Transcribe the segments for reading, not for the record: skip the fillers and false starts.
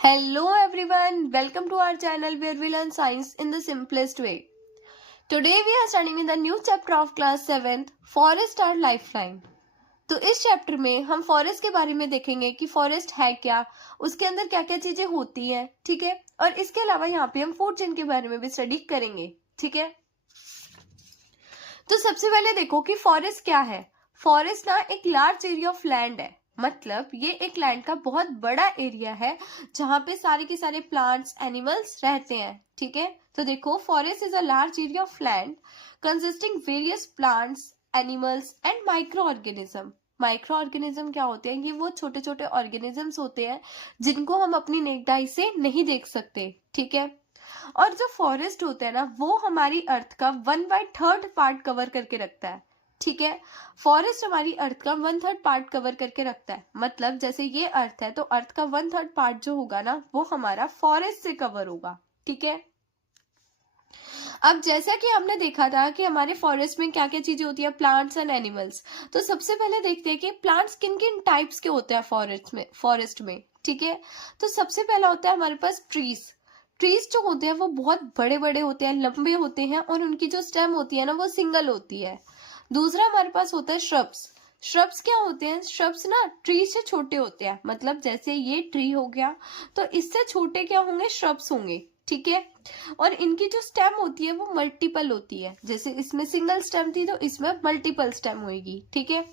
Hello everyone, welcome to our channel where we learn science in the simplest way. Today we are studying in the new chapter of class 7th, Forest our Lifeline. तो इस chapter में हम forest के बारे में देखेंगे कि forest है क्या, उसके अंदर क्या क्या चीजें होती हैं, ठीक है। और इसके अलावा यहाँ पे हम फूड चेन के बारे में भी स्टडी करेंगे, ठीक है। तो सबसे पहले देखो कि फॉरेस्ट क्या है। फॉरेस्ट ना एक लार्ज एरिया ऑफ लैंड है, मतलब ये एक लैंड का बहुत बड़ा एरिया है जहां पे सारे के सारे प्लांट्स एनिमल्स रहते हैं, ठीक है। तो देखो forest is a large area of land consisting various plants animals and micro organism. Micro organism क्या होते हैं? ये वो छोटे छोटे ऑर्गेनिजम्स होते हैं जिनको हम अपनी नेक्ड आई से नहीं देख सकते, ठीक है। और जो फॉरेस्ट होता है ना, वो हमारी अर्थ का 1/3 पार्ट कवर करके रखता है, ठीक है। फॉरेस्ट हमारी अर्थ का 1/3 पार्ट कवर करके रखता है, मतलब जैसे ये अर्थ है तो अर्थ का 1/3 पार्ट जो होगा ना वो हमारा फॉरेस्ट से कवर होगा, ठीक है। अब जैसा कि हमने देखा था कि हमारे फॉरेस्ट में क्या क्या चीजें होती है, प्लांट्स एंड एनिमल्स। तो सबसे पहले देखते हैं कि प्लांट्स किन किन टाइप्स के होते हैं फॉरेस्ट में, ठीक है। तो सबसे पहला होता है हमारे पास ट्रीज। ट्रीज जो होते हैं वो बहुत बड़े बड़े होते हैं, लंबे होते हैं और उनकी जो स्टेम होती है ना वो सिंगल होती है। दूसरा हमारे पास होता है श्रब्स। श्रब्स क्या होते हैं? श्रब्स ना ट्री से छोटे होते हैं, मतलब जैसे ये ट्री हो गया तो इससे छोटे क्या होंगे? श्रब्स होंगे, ठीक है। और इनकी जो स्टेम होती है वो मल्टीपल होती है, जैसे इसमें सिंगल स्टेम थी तो इसमें मल्टीपल स्टेम होगी, ठीक है।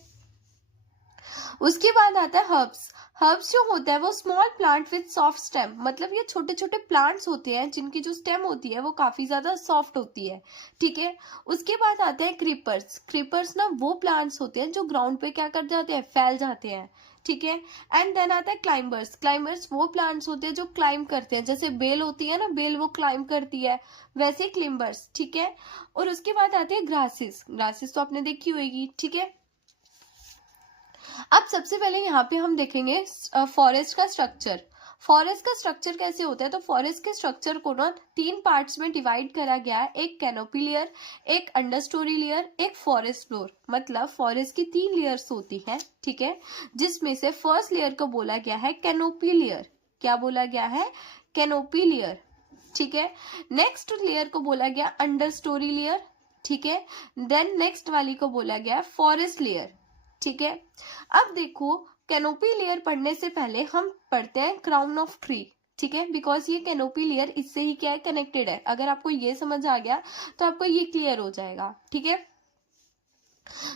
उसके बाद आता है हर्ब्स। हर्ब्स जो होता है वो small plant with soft stem, मतलब ये छोटे छोटे प्लांट्स होते हैं जिनकी जो स्टेम होती है वो काफी ज्यादा सॉफ्ट होती है, ठीक है। उसके बाद आते हैं क्रीपर्स। क्रीपर्स ना वो प्लांट्स होते हैं जो ग्राउंड पे क्या कर जाते हैं? फैल जाते हैं, ठीक है। एंड देन आता है क्लाइंबर्स। क्लाइंबर्स वो प्लांट्स होते हैं जो क्लाइंब करते हैं, जैसे बेल होती है ना, बेल वो क्लाइंब करती है, वैसे क्लाइंबर्स, ठीक है। और उसके बाद आते हैं ग्रासेस। ग्रासेस तो आपने देखी होगी, ठीक है। अब सबसे पहले यहाँ पे हम देखेंगे फॉरेस्ट का स्ट्रक्चर। फॉरेस्ट का स्ट्रक्चर कैसे होता है? तो फॉरेस्ट के स्ट्रक्चर को ना 3 पार्ट्स में डिवाइड करा गया है, एक कैनोपी लेयर, एक अंडरस्टोरी लेयर, एक फॉरेस्ट फ्लोर। मतलब फॉरेस्ट की 3 लेयर्स होती हैं, ठीक है, जिसमें से फर्स्ट लेयर को बोला गया है कैनोपी लेयर। क्या बोला गया है? कैनोपी लेयर, ठीक है। नेक्स्ट लेयर को बोला गया अंडरस्टोरी लेयर, ठीक है। देन नेक्स्ट वाली को बोला गया फॉरेस्ट लेयर, ठीक है। अब देखो कैनोपी लेयर पढ़ने से पहले हम पढ़ते हैं क्राउन ऑफ ट्री, ठीक है, बिकॉज ये कैनोपी लेयर इससे ही क्या है? कनेक्टेड है। अगर आपको ये समझ आ गया तो आपको ये क्लियर हो जाएगा, ठीक है।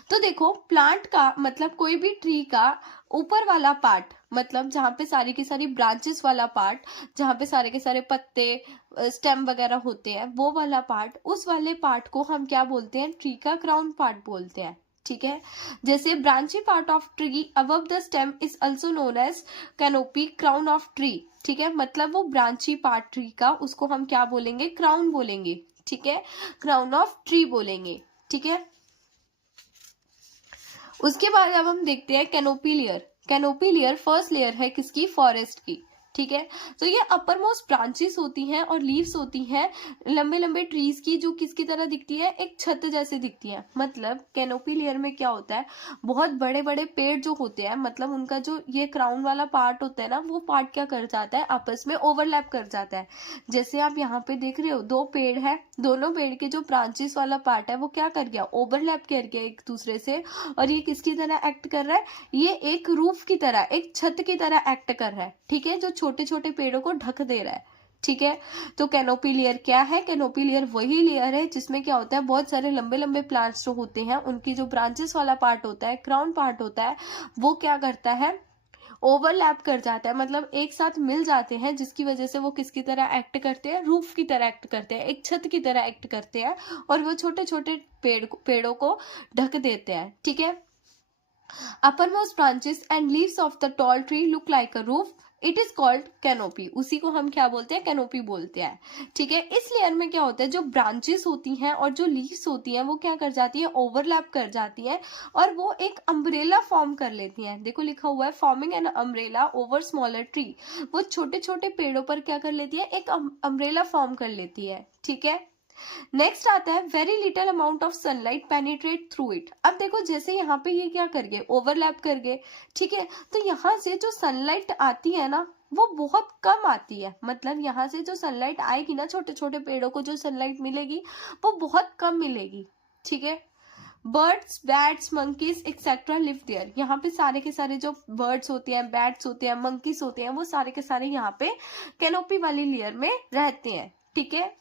तो देखो प्लांट का मतलब कोई भी ट्री का ऊपर वाला पार्ट, मतलब जहां पे सारी की सारी ब्रांचेस वाला पार्ट, जहां पे सारे के सारे पत्ते स्टेम वगैरह होते हैं, वो वाला पार्ट, उस वाले पार्ट को हम क्या बोलते हैं? ट्री का क्राउन पार्ट बोलते हैं, ठीक है। जैसे branchy part of tree above the stem is also known as canopy crown of tree, ठीक है। मतलब वो ब्रांची पार्ट ट्री का, उसको हम क्या बोलेंगे? क्राउन बोलेंगे, ठीक है, क्राउन ऑफ ट्री बोलेंगे, ठीक है। उसके बाद अब हम देखते हैं canopy layer. Canopy layer first layer है किसकी? फॉरेस्ट की, ठीक है। तो ये अपर मोस्ट ब्रांचेस होती हैं और लीव्स होती हैं लंबे लंबे ट्रीज की, जो किसकी तरह दिखती है? एक छत जैसे दिखती है। मतलब कैनोपी लेयर में क्या होता है? बहुत बड़े बड़े पेड़ जो होते हैं, मतलब उनका जो ये क्राउन वाला पार्ट होता है ना, वो पार्ट क्या कर जाता है? आपस में ओवरलैप कर जाता है। जैसे आप यहाँ पे देख रहे हो 2 पेड़ है, दोनों पेड़ के जो ब्रांचेस वाला पार्ट है वो क्या कर गया? ओवरलैप कर गया एक दूसरे से। और ये किसकी तरह एक्ट कर रहा है? ये एक रूफ की तरह, एक छत की तरह एक्ट कर रहा है, ठीक है, जो छोटे छोटे पेड़ों को ढक दे रहा है, ठीक है। तो कैनोपी लेयर क्या है? कैनोपी लेयर वही लेयर है जिसमें क्या होता है? बहुत सारे लंबे लंबे प्लांट्स जो होते हैं उनकी जो ब्रांचेस वाला पार्ट होता है, क्राउन पार्ट होता है, वो क्या करता है? ओवरलैप कर जाता है, मतलब एक साथ मिल जाते हैं, जिसकी वजह से वो किसकी तरह एक्ट करते हैं? रूफ की तरह एक्ट करते हैं, एक छत की तरह एक्ट करते हैं, और वो छोटे छोटे पेड़ों को ढक देते हैं, ठीक है। Uppermost branches and leaves of the tall tree look like a roof. It is called canopy. उसी को हम क्या बोलते हैं? कैनोपी बोलते हैं, ठीक है। इस लेयर में क्या होता है? जो ब्रांचेस होती हैं और जो लीव्स होती हैं वो क्या कर जाती है? ओवरलैप कर जाती है और वो एक अम्ब्रेला फॉर्म कर लेती हैं। देखो लिखा हुआ है forming an umbrella over smaller tree. वो छोटे छोटे पेड़ों पर क्या कर लेती है? एक अम्ब्रेला फॉर्म कर लेती है, ठीक है। नेक्स्ट आता है very little amount of sunlight penetrate through it. अब देखो जैसे यहाँ पे ये क्या कर गए, ओवरलैप कर गए, ठीक है। तो यहाँ से जो सनलाइट आती है ना वो बहुत कम आती है, मतलब यहाँ से जो सनलाइट आएगी ना, छोटे छोटे पेड़ों को जो सनलाइट मिलेगी वो बहुत कम मिलेगी, ठीक है। Birds, bats, monkeys etcetera live there. यहाँ पे सारे के सारे जो बर्ड्स होते हैं, बैट्स होते हैं, मंकीज होते हैं, वो सारे के सारे यहाँ पे कैनोपी वाली लेयर में रहते हैं, ठीक है।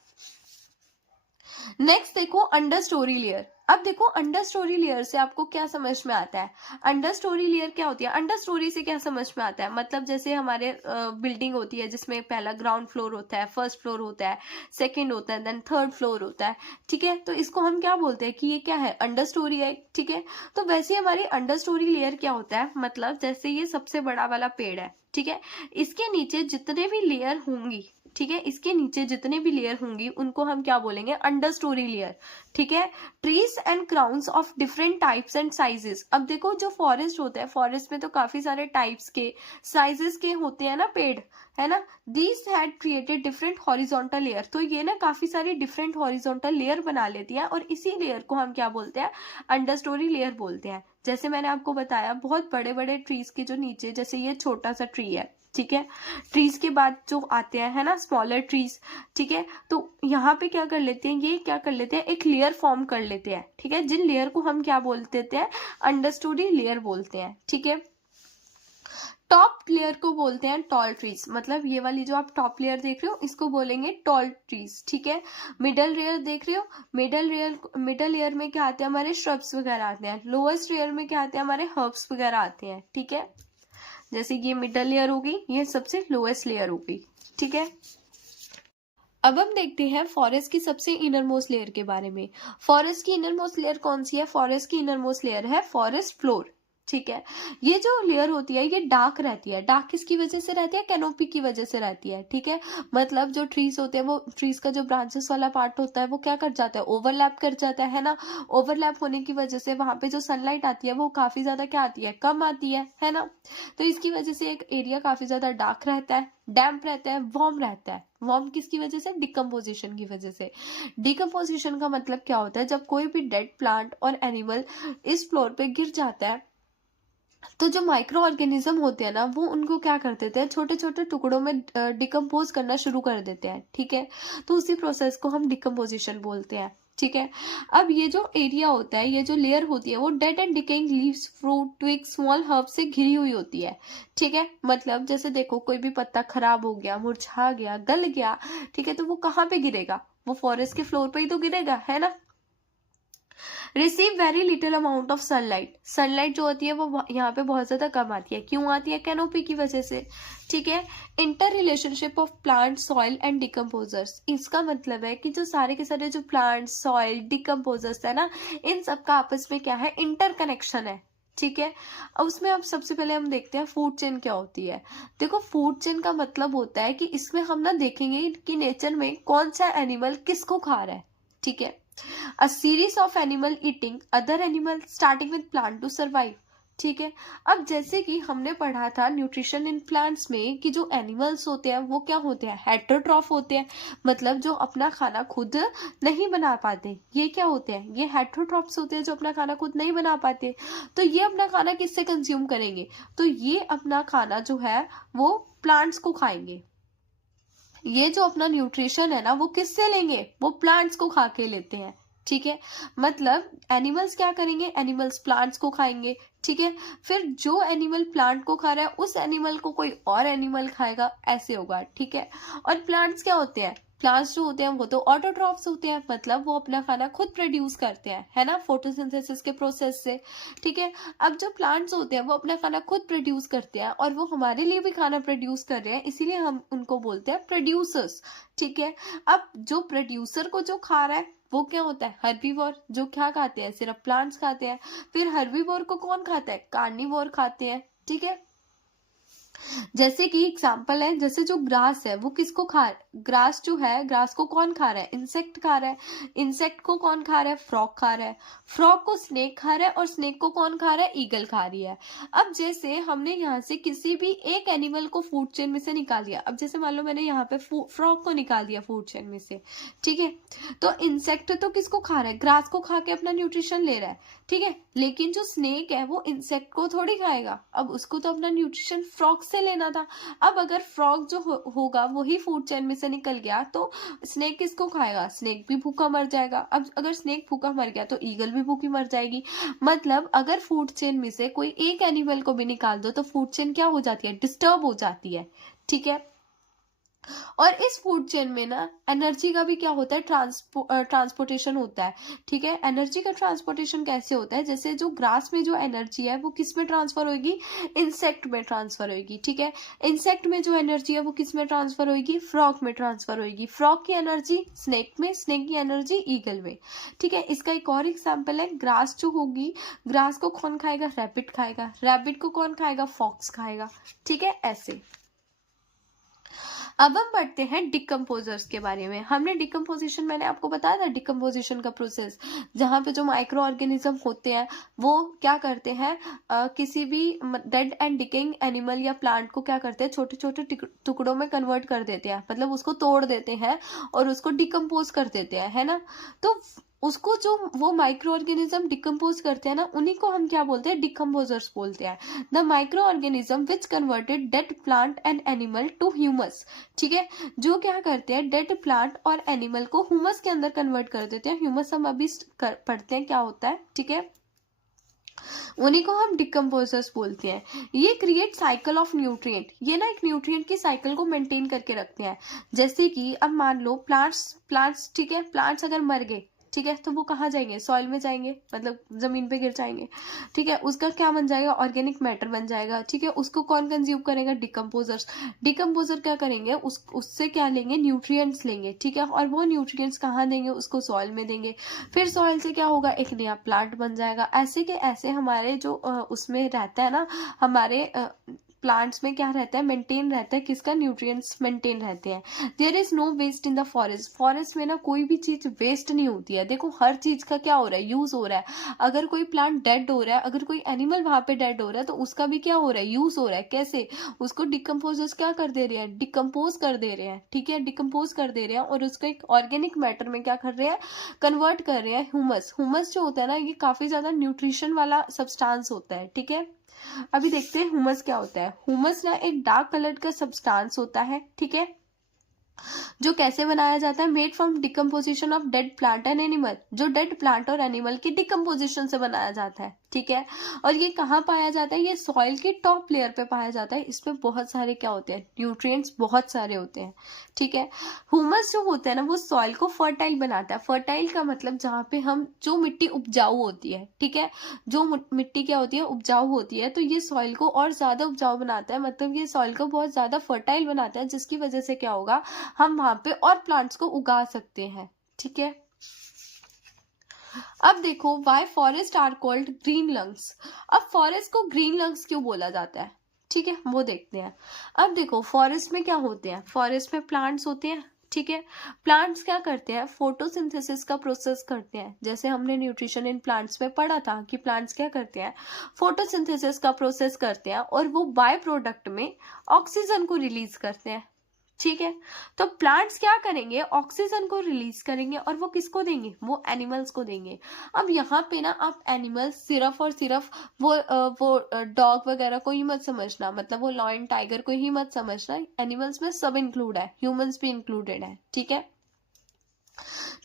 नेक्स्ट देखो अंडर स्टोरी लेयर। अब देखो अंडर स्टोरी लेयर से आपको क्या समझ में आता है, अंडर स्टोरी लेयर क्या होती है, अंडर स्टोरी से क्या समझ में आता है, मतलब जैसे हमारे बिल्डिंग होती है जिसमें पहला ग्राउंड फ्लोर होता है, फर्स्ट फ्लोर होता है, सेकंड होता है, देन थर्ड फ्लोर होता है, ठीक है। तो इसको हम क्या बोलते हैं कि ये क्या है, अंडर स्टोरी है, ठीक है। तो वैसे हमारी अंडर स्टोरी लेयर क्या होता है, मतलब जैसे ये सबसे बड़ा वाला पेड़ है, ठीक है, इसके नीचे जितने भी लेयर होंगी, ठीक है, इसके नीचे जितने भी लेयर होंगी उनको हम क्या बोलेंगे, अंडर स्टोरी लेयर, ठीक है। Trees and crowns of different types and sizes. अब देखो जो फॉरेस्ट होता है, फॉरेस्ट में तो काफी सारे टाइप्स के, साइजेस के होते हैं ना पेड़, है ना। These had created different horizontal layer. तो ये ना काफी सारी डिफरेंट हॉरिजॉन्टल लेयर बना लेती है और इसी लेयर को हम क्या बोलते हैं, अंडर स्टोरी लेयर बोलते हैं। जैसे मैंने आपको बताया बहुत बड़े बड़े ट्रीज के जो नीचे, जैसे ये छोटा सा ट्री है, ठीक है, ट्रीज के बाद जो आते हैं, है ना, स्मॉलर ट्रीज, ठीक है। तो यहाँ पे क्या कर लेते हैं, ये क्या कर लेते हैं, एक लेयर फॉर्म कर लेते हैं, ठीक है, जिन लेयर को हम क्या बोलते हैं, अंडर स्टोरी लेयर बोलते हैं, ठीक है। टॉप लेयर को बोलते हैं टॉल ट्रीज, मतलब ये वाली जो आप टॉप लेयर देख रहे हो इसको बोलेंगे टॉल ट्रीज, ठीक है। मिडल लेयर देख रहे हो, मिडल लेयर में क्या आते हैं, हमारे श्रब्स वगैरह आते हैं। लोएस्ट लेयर में क्या आते हैं, हमारे हर्ब्स वगैरह आते हैं, ठीक है। जैसे ये मिडल लेयर होगी, ये सबसे लोएस्ट लेयर होगी, ठीक है। अब हम देखते हैं फॉरेस्ट की सबसे इनर मोस्ट लेयर के बारे में। फॉरेस्ट की इनर मोस्ट लेयर कौन सी है, फॉरेस्ट की इनर मोस्ट लेयर है फॉरेस्ट फ्लोर, ठीक है। ये जो लेयर होती है ये डार्क रहती है। डार्क किसकी वजह से रहती है, कैनोपी की वजह से रहती है, ठीक है। मतलब जो ट्रीज होते हैं, वो ट्रीज का जो ब्रांचेस वाला पार्ट होता है वो क्या कर जाता है, ओवरलैप कर जाता है ना। ओवरलैप होने की वजह से वहां पे जो सनलाइट आती है वो काफी ज्यादा क्या आती है, कम आती है ना। तो इसकी वजह से एक एरिया काफी ज्यादा डार्क रहता है, डैम्प रहता है, वार्म रहता है। वार्म किसकी वजह से, डिकम्पोजिशन की वजह से। डिकम्पोजिशन का मतलब क्या होता है, जब कोई भी डेड प्लांट और एनिमल इस फ्लोर पे गिर जाता है तो जो माइक्रो ऑर्गेनिज्म होते हैं ना वो उनको क्या कर देते हैं, छोटे छोटे टुकड़ों में डिकम्पोज करना शुरू कर देते हैं, ठीक है। तो उसी प्रोसेस को हम डिकम्पोजिशन बोलते हैं, ठीक है। अब ये जो एरिया होता है, ये जो लेयर होती है वो dead and decaying leaves, fruit, twig, small herb से घिरी हुई होती है, ठीक है। मतलब जैसे देखो कोई भी पत्ता खराब हो गया, मुरझा गया, गल गया, ठीक है, तो वो कहाँ पे गिरेगा, वो फॉरेस्ट के फ्लोर पे ही तो गिरेगा, है ना। Receive very little amount of sunlight. Sunlight जो होती है वो यहाँ पे बहुत ज्यादा कम आती है, क्यों आती है, कैनोपी की वजह से, ठीक है। Inter relationship of plant, soil and decomposers. इसका मतलब है कि जो सारे के सारे जो प्लांट, सॉइल, डिकम्पोजर्स है ना, इन सबका आपस में क्या है, इंटर कनेक्शन है, ठीक है। अब उसमें अब सबसे पहले हम देखते हैं फूड चेन क्या होती है। देखो फूड चेन का मतलब होता है कि इसमें हम ना देखेंगे कि नेचर में कौन सा एनिमल किसको खा रहा है, ठीक है। A series of animal eating other animal starting with plant to survive, ठीक है। अब जैसे कि हमने पढ़ा था न्यूट्रिशन इन प्लांट्स में कि जो एनिमल्स होते हैं वो क्या होते हैं, हेटेरोट्रॉफ होते हैं, मतलब जो अपना खाना खुद नहीं बना पाते। ये क्या होते हैं, ये हेटेरोट्रॉफ्स होते हैं जो अपना खाना खुद नहीं बना पाते। तो ये अपना खाना किससे कंज्यूम करेंगे, तो ये अपना खाना जो है वो प्लांट्स को खाएंगे। ये जो अपना न्यूट्रिशन है ना वो किससे लेंगे, वो प्लांट्स को खा के लेते हैं, ठीक है। मतलब एनिमल्स क्या करेंगे, एनिमल्स प्लांट्स को खाएंगे, ठीक है। फिर जो एनिमल प्लांट को खा रहा है उस एनिमल को कोई और एनिमल खाएगा, ऐसे होगा, ठीक है। और प्लांट्स क्या होते हैं, प्लांट्स जो होते हैं वो तो ऑटोट्रॉफ्स होते हैं, मतलब वो अपना खाना खुद प्रोड्यूस करते हैं, है ना, फोटोसिंथेसिस के प्रोसेस से, ठीक है। अब जो प्लांट्स होते हैं वो अपना खाना खुद प्रोड्यूस करते हैं और वो हमारे लिए भी खाना प्रोड्यूस कर रहे हैं, इसीलिए हम उनको बोलते हैं प्रोड्यूसर्स, ठीक है। अब जो प्रोड्यूसर को जो खा रहा है वो क्या होता है, हर्बीवोर, जो क्या खाते हैं, सिर्फ प्लांट्स खाते हैं। फिर हर्बीवोर को कौन खाता है, कार्निवोर खाते हैं, ठीक है। जैसे कि एग्जाम्पल है, जैसे जो ग्रास है वो किसको ग्रास जो है, ग्रास को कौन खा रहा है? इंसेक्ट खा रहा है। इंसेक्ट को कौन खा रहा है? फ्रॉग खा रहा है। फ्रॉग को स्नेक खा रहा है, और स्नेक को कौन खा रहा है? ईगल खा रही है। अब जैसे हमने यहाँ से किसी भी एक एनिमल को फूड चेन में से निकाल दिया, अब जैसे मान लो मैंने यहाँ पे फ्रॉग को निकाल दिया फूड चेन में से, ठीक है, तो इंसेक्ट तो किसको खा रहा है? ग्रास को खा के अपना न्यूट्रिशन ले रहा है, ठीक है, लेकिन जो स्नेक है वो इंसेक्ट को थोड़ी खाएगा, अब उसको तो अपना न्यूट्रिशन फ्रॉग से लेना था। अब अगर फ्रॉग जो होगा वही फूड चेन में से निकल गया तो स्नेक किसको खाएगा? स्नेक भी भूखा मर जाएगा। अब अगर स्नेक भूखा मर गया तो ईगल भी भूखी मर जाएगी। मतलब अगर फूड चेन में से कोई एक एनिमल को भी निकाल दो तो फूड चेन क्या हो जाती है? डिस्टर्ब हो जाती है, ठीक है। और इस फूड चेन में ना एनर्जी का भी क्या होता है? ट्रांसपोर्टेशन होता है, ठीक है। एनर्जी का ट्रांसपोर्टेशन कैसे होता है? जैसे जो ग्रास में जो एनर्जी है वो किस में ट्रांसफर होगी? इंसेक्ट में ट्रांसफर होगी, ठीक है। इंसेक्ट में जो एनर्जी है वो किस में ट्रांसफर होगी? फ्रॉग में ट्रांसफर होगी। फ्रॉग की एनर्जी स्नेक में, स्नेक की एनर्जी ईगल में, ठीक है। इसका एक और एग्जाम्पल है, ग्रास जो होगी, ग्रास को कौन खाएगा? रैबिट खाएगा। रैबिट को कौन खाएगा? फॉक्स खाएगा, ठीक है, ऐसे। अब हम बढ़ते हैं डिकम्पोजर्स के बारे में। हमने डिकम्पोजिशन, मैंने आपको बताया था डिकम्पोजिशन का प्रोसेस, जहाँ पे जो माइक्रो ऑर्गेनिज्म होते हैं वो क्या करते हैं, किसी भी डेड एंड डिकेइंग एनिमल या प्लांट को क्या करते हैं? छोटे छोटे टुकड़ों में कन्वर्ट कर देते हैं, मतलब उसको तोड़ देते हैं और उसको डिकम्पोज कर देते हैं, है ना। तो उसको जो वो माइक्रो ऑर्गेनिज्म डिकम्पोज करते हैं ना, उन्हीं को हम क्या बोलते हैं? डिकम्पोजर्स बोलते हैं। The micro organism which converted dead plant and animal to humus, ठीक है, जो क्या करते हैं? डेड प्लांट और एनिमल को ह्यूमस के अंदर कन्वर्ट कर देते हैं। ह्यूमस हम अभी पढ़ते हैं क्या होता है, ठीक है, उन्हीं को हम डिकम्पोजर्स बोलते हैं। ये क्रिएट साइकिल ऑफ न्यूट्रिएंट, ये ना एक न्यूट्रिएंट की साइकिल को मेंटेन करके रखते हैं। जैसे कि अब मान लो प्लांट्स, ठीक है, प्लांट्स अगर मर गए, ठीक है, तो वो कहाँ जाएंगे? सॉइल में जाएंगे, मतलब जमीन पे गिर जाएंगे, ठीक है, उसका क्या बन जाएगा? ऑर्गेनिक मैटर बन जाएगा, ठीक है। उसको कौन कंज्यूम करेगा? डिकम्पोजर्स। डिकम्पोजर क्या करेंगे? उससे क्या लेंगे? न्यूट्रिएंट्स लेंगे, ठीक है, और वो न्यूट्रिएंट्स कहाँ देंगे? उसको सॉइल में देंगे। फिर सॉइल से क्या होगा? एक नया प्लांट बन जाएगा। ऐसे के ऐसे हमारे जो उसमें रहता है ना, हमारे प्लांट्स में क्या रहता है? मेंटेन रहता है, किसका? न्यूट्रिएंट्स मेंटेन रहते हैं। There is no waste in the forest, forest में ना कोई भी चीज वेस्ट नहीं होती है। देखो हर चीज का क्या हो रहा है? यूज हो रहा है। अगर कोई प्लांट डेड हो रहा है, अगर कोई एनिमल वहां पे डेड हो रहा है, तो उसका भी क्या हो रहा है? यूज हो रहा है। कैसे? उसको डिकम्पोजर्स क्या कर दे रहे हैं? डिकम्पोज कर दे रहे हैं, ठीक है, डिकम्पोज कर दे रहे हैं, और उसको एक ऑर्गेनिक मैटर में क्या कर रहे हैं? कन्वर्ट कर रहे हैं। ह्यूमस, ह्यूमस जो होता है ना, ये काफी ज्यादा न्यूट्रिशन वाला सब्सटेंस होता है, ठीक है। अभी देखते हैं ह्यूमस क्या होता है। ह्यूमस ना एक डार्क कलर का सब्सटेंस होता है, ठीक है, जो कैसे बनाया जाता है? Made from decomposition of dead plant and animal, जो डेड प्लांट और एनिमल की डिकम्पोजिशन से बनाया जाता है, ठीक है। और ये कहाँ पाया जाता है? ये सॉइल की टॉप लेयर पे पाया जाता है। इसमें बहुत सारे क्या होते हैं? न्यूट्रिएंट्स बहुत सारे होते हैं, ठीक है। ह्यूमस जो होता है ना, वो सॉइल को फर्टाइल बनाता है। फर्टाइल का मतलब जहाँ पे हम, जो मिट्टी उपजाऊ होती है, ठीक है, जो मिट्टी क्या होती है? उपजाऊ होती है, तो ये सॉइल को और ज्यादा उपजाऊ बनाता है, मतलब ये सॉइल को बहुत ज्यादा फर्टाइल बनाता है, जिसकी वजह से क्या होगा? हम वहां पे और प्लांट्स को उगा सकते हैं, ठीक है। अब देखो why forest are called green lungs. अब फॉरेस्ट को ग्रीन लंग्स क्यों बोला जाता है, ठीक है, वो देखते हैं। अब देखो फॉरेस्ट में क्या होते हैं? फॉरेस्ट में प्लांट्स होते हैं, ठीक है। प्लांट्स क्या करते हैं? फोटोसिंथेसिस का प्रोसेस करते हैं। जैसे हमने न्यूट्रिशन इन प्लांट्स में पढ़ा था कि प्लांट्स क्या करते हैं? फोटोसिंथेसिस का प्रोसेस करते हैं, और वो बाय प्रोडक्ट में ऑक्सीजन को रिलीज करते हैं, ठीक है। तो प्लांट्स क्या करेंगे? ऑक्सीजन को रिलीज करेंगे, और वो किसको देंगे? वो एनिमल्स को देंगे। अब यहाँ पे ना आप एनिमल्स सिर्फ और सिर्फ वो डॉग वगैरह को ही मत समझना, मतलब वो लॉयन टाइगर को ही मत समझना। एनिमल्स में सब इंक्लूड है, ह्यूमंस भी इंक्लूडेड है, ठीक है।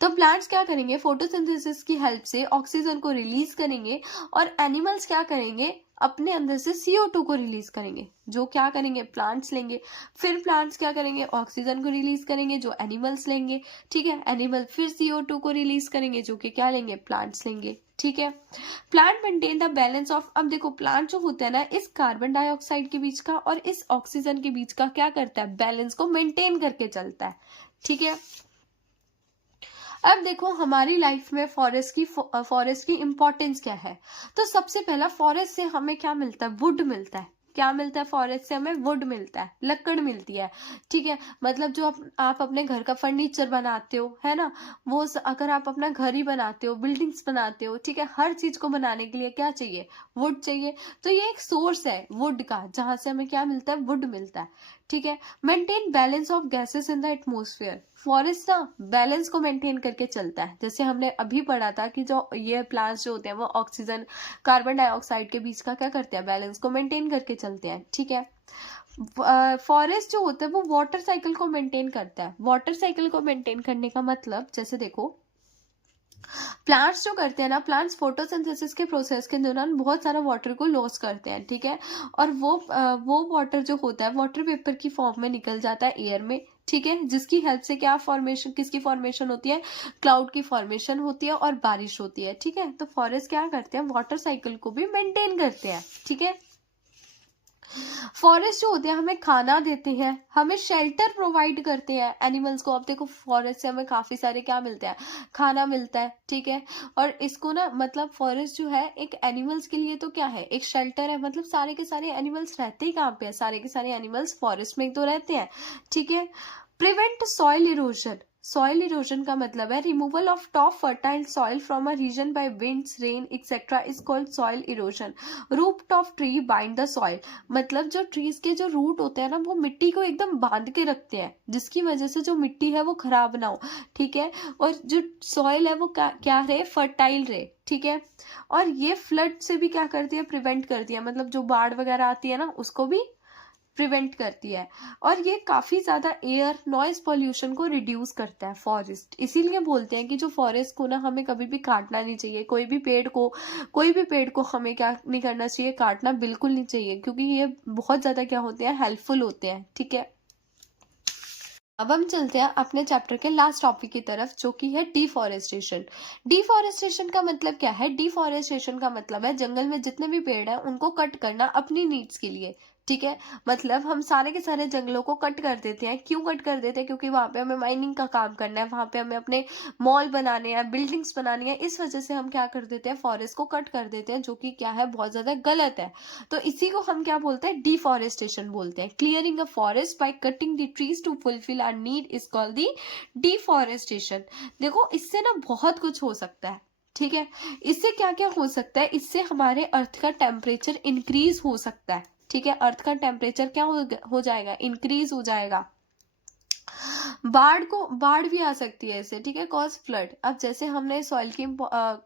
तो प्लांट्स क्या करेंगे? फोटोसिंथेसिस की हेल्प से ऑक्सीजन को रिलीज करेंगे, और एनिमल्स क्या करेंगे? अपने अंदर से CO2 को रिलीज करेंगे। जो क्या करेंगे? प्लांट्स लेंगे। फिर प्लांट्स क्या करेंगे? ऑक्सीजन को रिलीज करेंगे, जो एनिमल्स लेंगे, ठीक है। एनिमल फिर CO2 को रिलीज करेंगे, जो कि क्या लेंगे? प्लांट्स लेंगे, ठीक है। Plant maintain the balance of, अब देखो प्लांट जो होता है ना, इस कार्बन डाइऑक्साइड के बीच का और इस ऑक्सीजन के बीच का क्या करता है? बैलेंस को मेंटेन करके चलता है, ठीक है। अब देखो हमारी लाइफ में फॉरेस्ट की इंपॉर्टेंस क्या है। तो सबसे पहला, फॉरेस्ट से हमें क्या मिलता है? वुड मिलता है, क्या मिलता है फॉरेस्ट से? हमें वुड मिलता है, लकड़ मिलती है, ठीक है। मतलब जो आप अपने घर का फर्नीचर बनाते हो, है ना, वो अगर आप अपना घर ही बनाते हो, बिल्डिंग्स बनाते हो, ठीक है, हर चीज को बनाने के लिए क्या चाहिए? वुड चाहिए। तो ये एक सोर्स है वुड का, जहां से हमें क्या मिलता है? वुड मिलता है, ठीक है। Maintain balance of gases in the atmosphere. Forest ना बैलेंस को मेंटेन करके चलता है। जैसे हमने अभी पढ़ा था कि जो ये प्लांट्स जो होते हैं वो ऑक्सीजन कार्बन डाइऑक्साइड के बीच का क्या करते हैं? बैलेंस को मेंटेन करके चलते हैं, ठीक है। फॉरेस्ट जो होता है वो वाटर साइकिल को मेंटेन करता है। वाटर साइकिल को मेंटेन करने का मतलब, जैसे देखो, प्लांट्स जो करते हैं ना, प्लांट्स फोटोसिंथेसिस के प्रोसेस के दौरान बहुत सारा वाटर को लॉस करते हैं, ठीक है। और वो वाटर जो होता है वाटर वेपर की फॉर्म में निकल जाता है एयर में, ठीक है, जिसकी हेल्प से क्या फॉर्मेशन, किसकी फॉर्मेशन होती है? क्लाउड की फॉर्मेशन होती है और बारिश होती है, ठीक है। तो फॉरेस्ट क्या करते हैं? वाटर साइकिल को भी मेंटेन करते हैं, ठीक है। फॉरेस्ट जो होते हैं हमें खाना देते हैं, हमें शेल्टर प्रोवाइड करते हैं एनिमल्स को। अब देखो फॉरेस्ट से हमें काफी सारे क्या मिलते हैं? खाना मिलता है, ठीक है। और इसको ना, मतलब फॉरेस्ट जो है एक एनिमल्स के लिए तो क्या है? एक शेल्टर है। मतलब सारे के सारे एनिमल्स रहते ही कहाँ पे है? सारे के सारे एनिमल्स फॉरेस्ट में ही तो रहते हैं, ठीक है। Prevent soil erosion. Soil erosion का मतलब है removal of top fertile soil from a region by winds, rain etcetera is called soil erosion. Root of tree bind the soil. मतलब जो ट्रीज के जो रूट होते हैं ना, वो मिट्टी को एकदम बांध के रखते हैं, जिसकी वजह से जो मिट्टी है वो खराब ना हो, ठीक है। और जो सॉइल है वो क्या रहे? फर्टाइल रहे, ठीक है। और ये फ्लड से भी क्या करती है? प्रिवेंट करती है। मतलब जो बाढ़ वगैरह आती है ना, उसको भी प्रिवेंट करती है। और ये काफी ज्यादा एयर नॉइज पॉल्यूशन को रिड्यूस करता है फॉरेस्ट। इसीलिए बोलते हैं कि जो फॉरेस्ट को ना हमें कभी भी काटना नहीं चाहिए। कोई भी पेड़ को हमें क्या नहीं करना चाहिए? काटना बिल्कुल नहीं चाहिए, क्योंकि ये बहुत ज्यादा क्या होते हैं? हेल्पफुल होते हैं, ठीक है। अब हम चलते हैं अपने चैप्टर के लास्ट टॉपिक की तरफ, जो कि है डिफॉरेस्टेशन। डिफॉरेस्टेशन का मतलब क्या है? डिफॉरेस्टेशन का मतलब है जंगल में जितने भी पेड़ हैं उनको कट करना अपनी नीड्स के लिए, ठीक है। मतलब हम सारे के सारे जंगलों को कट कर देते हैं। क्यों कट कर देते हैं? क्योंकि वहां पे हमें माइनिंग का काम करना है, वहां पे हमें अपने मॉल बनाने हैं, बिल्डिंग्स बनानी है। इस वजह से हम क्या कर देते हैं? फॉरेस्ट को कट कर देते हैं, जो कि क्या है? बहुत ज्यादा गलत है। तो इसी को हम क्या बोलते हैं? डिफॉरेस्टेशन बोलते हैं। Clearing a forest by cutting the trees to fulfil our need is called the deforestation. देखो इससे ना बहुत कुछ हो सकता है, ठीक है। इससे क्या क्या हो सकता है? इससे हमारे अर्थ का टेम्परेचर इंक्रीज हो सकता है, ठीक है। अर्थ का टेम्परेचर क्या हो जाएगा? इंक्रीज हो जाएगा। बाढ़ भी आ सकती है इससे, ठीक है। Cause flood. अब जैसे हमने सॉइल की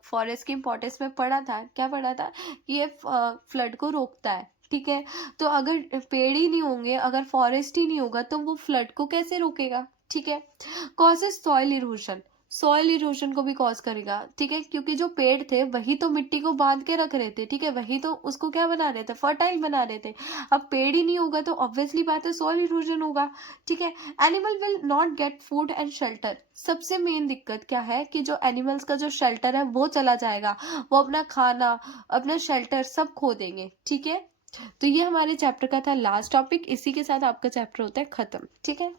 फॉरेस्ट की इंपॉर्टेंस में पढ़ा था, क्या पढ़ा था? कि ये फ्लड को रोकता है, ठीक है। तो अगर पेड़ ही नहीं होंगे, अगर फॉरेस्ट ही नहीं होगा, तो वो फ्लड को कैसे रोकेगा, ठीक है। Causes soil erosion. Soil erosion को भी कॉज करेगा, ठीक है, क्योंकि जो पेड़ थे वही तो मिट्टी को बांध के रख रहे थे, ठीक है, वही तो उसको क्या बना रहे थे? फर्टाइल बना रहे थे। अब पेड़ ही नहीं होगा तो ऑब्वियसली बात है सॉइल इरोजन होगा, ठीक है। Animal will not get food and shelter. सबसे मेन दिक्कत क्या है? कि जो एनिमल्स का जो शेल्टर है वो चला जाएगा, वो अपना खाना, अपना शेल्टर सब खो देंगे, ठीक है। तो ये हमारे चैप्टर का था लास्ट टॉपिक। इसी के साथ आपका चैप्टर होता है खत्म, ठीक है।